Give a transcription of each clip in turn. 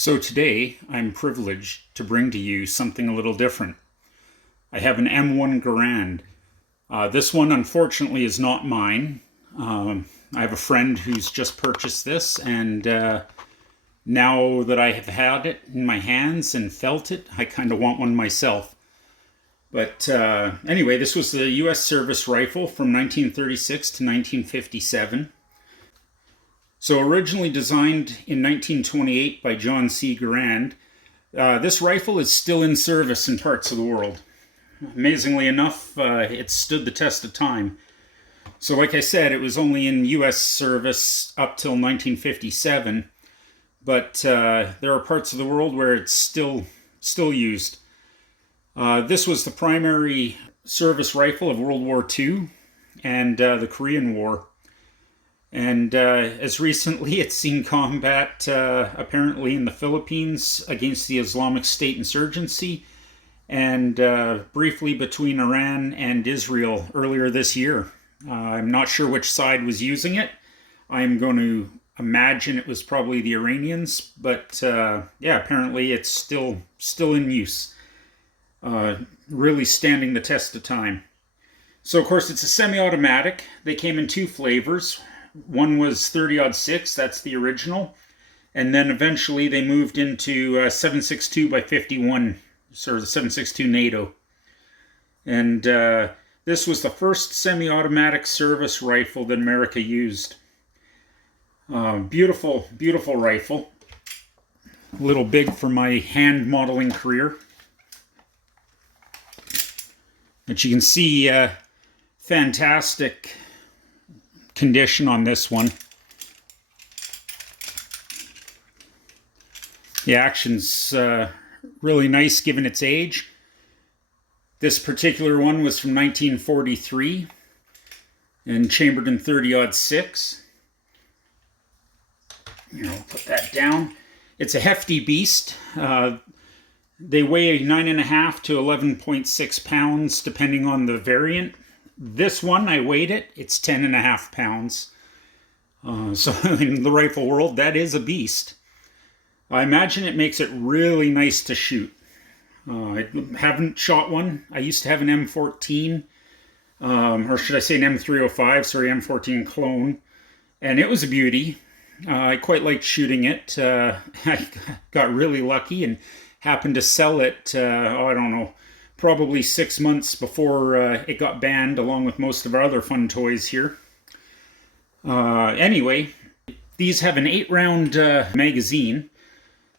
So today, I'm privileged to bring to you something a little different. I have an M1 Garand. This one, unfortunately, is not mine. I have a friend who's just purchased this, and now that I have had it in my hands and felt it, I kind of want one myself. But anyway, this was the U.S. service rifle from 1936 to 1957. So originally designed in 1928 by John C. Garand, this rifle is still in service in parts of the world. Amazingly enough, it stood the test of time. So like I said, it was only in U.S. service up till 1957, but there are parts of the world where it's still used. This was the primary service rifle of World War II and the Korean War. And as recently, it's seen combat apparently in the Philippines against the Islamic State insurgency, and briefly between Iran and Israel earlier this year. I'm not sure which side was using it. I'm going to imagine it was probably the Iranians, but yeah, apparently it's still in use. Really standing the test of time. So of course it's a semi-automatic. They came in two flavors. One was 30-06, that's the original. And then eventually they moved into 7.62 by 51, sort of the 7.62 NATO. And this was the first semi-automatic service rifle that America used. Beautiful, beautiful rifle. A little big for my hand modeling career. But you can see fantastic condition on this one. The action's really nice given its age. This particular one was from 1943 and chambered in 30-06. I'll put that down. It's a hefty beast. They weigh 9.5 to 11.6 pounds depending on the variant. This one, I weighed it, it's 10.5 pounds. So in the rifle world, that is a beast. I imagine it makes it really nice to shoot. I haven't shot one. I used to have an M14, or should I say an M305, sorry, M14 clone. And it was a beauty. I quite liked shooting it. I got really lucky and happened to sell it, I don't know, probably 6 months before it got banned, along with most of our other fun toys here. Anyway, these have an 8-round magazine.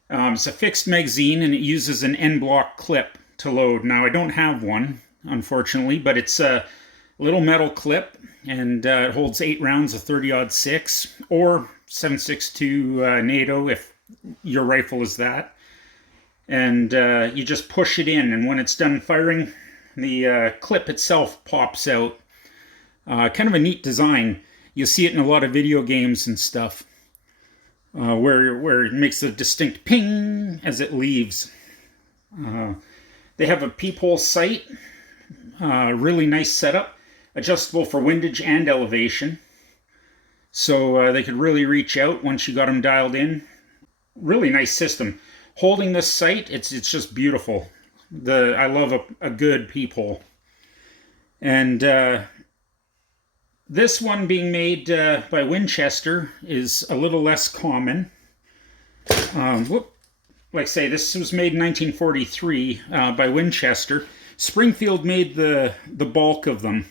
It's a fixed magazine, and it uses an N-block clip to load. Now, I don't have one, unfortunately, but it's a little metal clip, and it holds 8 rounds of 30-06, or 7.62 NATO, if your rifle is that. And you just push it in, and when it's done firing, the clip itself pops out. Kind of a neat design. You'll see it in a lot of video games and stuff, where it makes a distinct ping as it leaves. They have a peephole sight, really nice setup, adjustable for windage and elevation. So they could really reach out once you got them dialed in. Really nice system. Holding this sight, it's just beautiful. I love a good peephole. And this one being made by Winchester is a little less common. Like I say, this was made in 1943 by Winchester. Springfield made the bulk of them.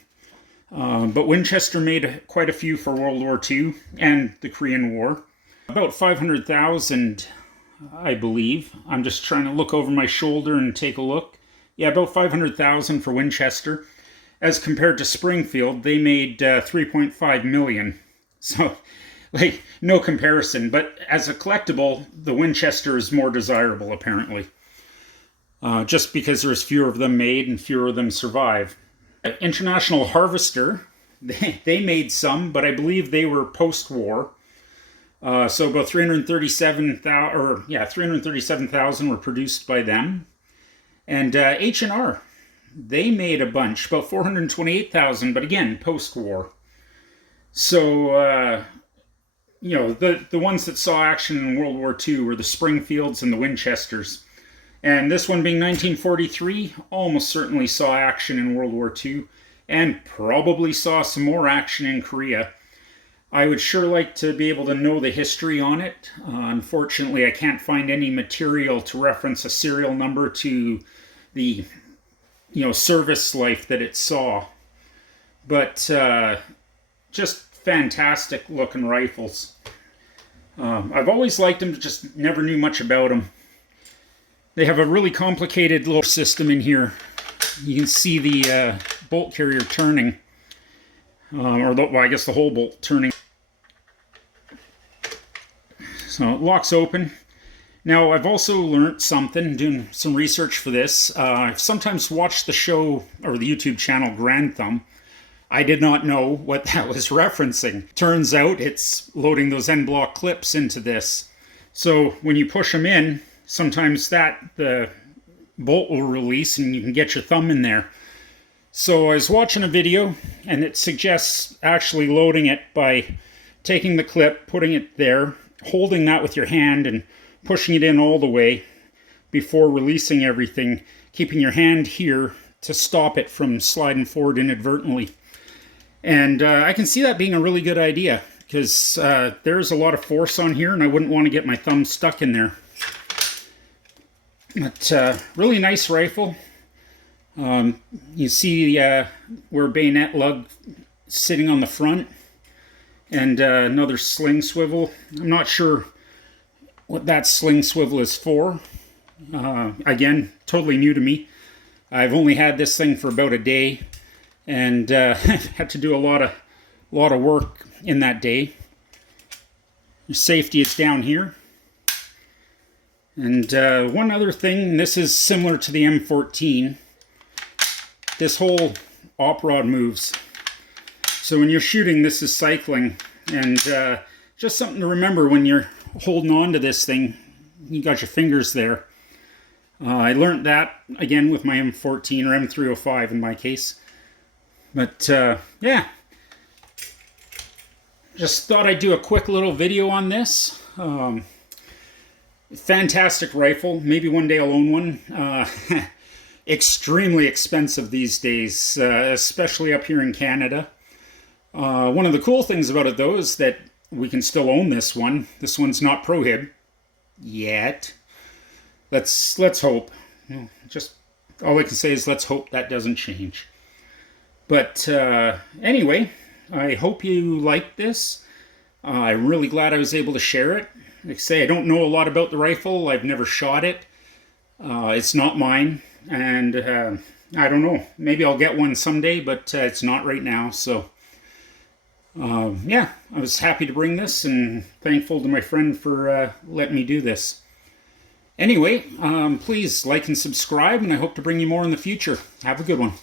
But Winchester made quite a few for World War II and the Korean War. About 500,000, I believe. I'm just trying to look over my shoulder and take a look. Yeah, about 500,000 for Winchester. As compared to Springfield, they made 3.5 million. So, like, no comparison. But as a collectible, the Winchester is more desirable, apparently. Just because there's fewer of them made and fewer of them survive. International Harvester, they made some, but I believe they were post-war. So about 337,000 were produced by them. And H&R, they made a bunch, about 428,000, but again, post-war. So the ones that saw action in World War II were the Springfields and the Winchesters. And this one being 1943, almost certainly saw action in World War II, and probably saw some more action in Korea. I would sure like to be able to know the history on it. Unfortunately, I can't find any material to reference a serial number to the, service life that it saw. But just fantastic looking rifles. I've always liked them, just never knew much about them. They have a really complicated little system in here. You can see the bolt carrier turning, I guess the whole bolt turning. So it locks open. Now, I've also learned something doing some research for this. I've sometimes watched the show or the YouTube channel Grand Thumb. I did not know what that was referencing. Turns out it's loading those end block clips into this. So when you push them in, sometimes the bolt will release and you can get your thumb in there. So I was watching a video and it suggests actually loading it by taking the clip, putting it there, holding that with your hand and pushing it in all the way before releasing everything, keeping your hand here to stop it from sliding forward inadvertently. And I can see that being a really good idea because there's a lot of force on here and I wouldn't want to get my thumb stuck in there. But really nice rifle. You see where bayonet lug sitting on the front and another sling swivel. I'm not sure what that sling swivel is for. Again, totally new to me. I've only had this thing for about a day and had to do a lot of work in that day. The safety is down here. And one other thing, this is similar to the M14. This whole op rod moves. So when you're shooting, this is cycling. And just something to remember when you're holding on to this thing. You got your fingers there. I learned that, again, with my M14 or M305 in my case. But, yeah. Just thought I'd do a quick little video on this. Fantastic rifle. Maybe one day I'll own one. Extremely expensive these days, especially up here in Canada. One of the cool things about it, though, is that we can still own this one. This one's not prohib yet. Let's hope. Just all I can say is let's hope that doesn't change. But anyway, I hope you liked this. I'm really glad I was able to share it. Like I say, I don't know a lot about the rifle. I've never shot it. It's not mine. And I don't know. Maybe I'll get one someday, but it's not right now. So, yeah, I was happy to bring this and thankful to my friend for letting me do this. Anyway, please like and subscribe, and I hope to bring you more in the future. Have a good one.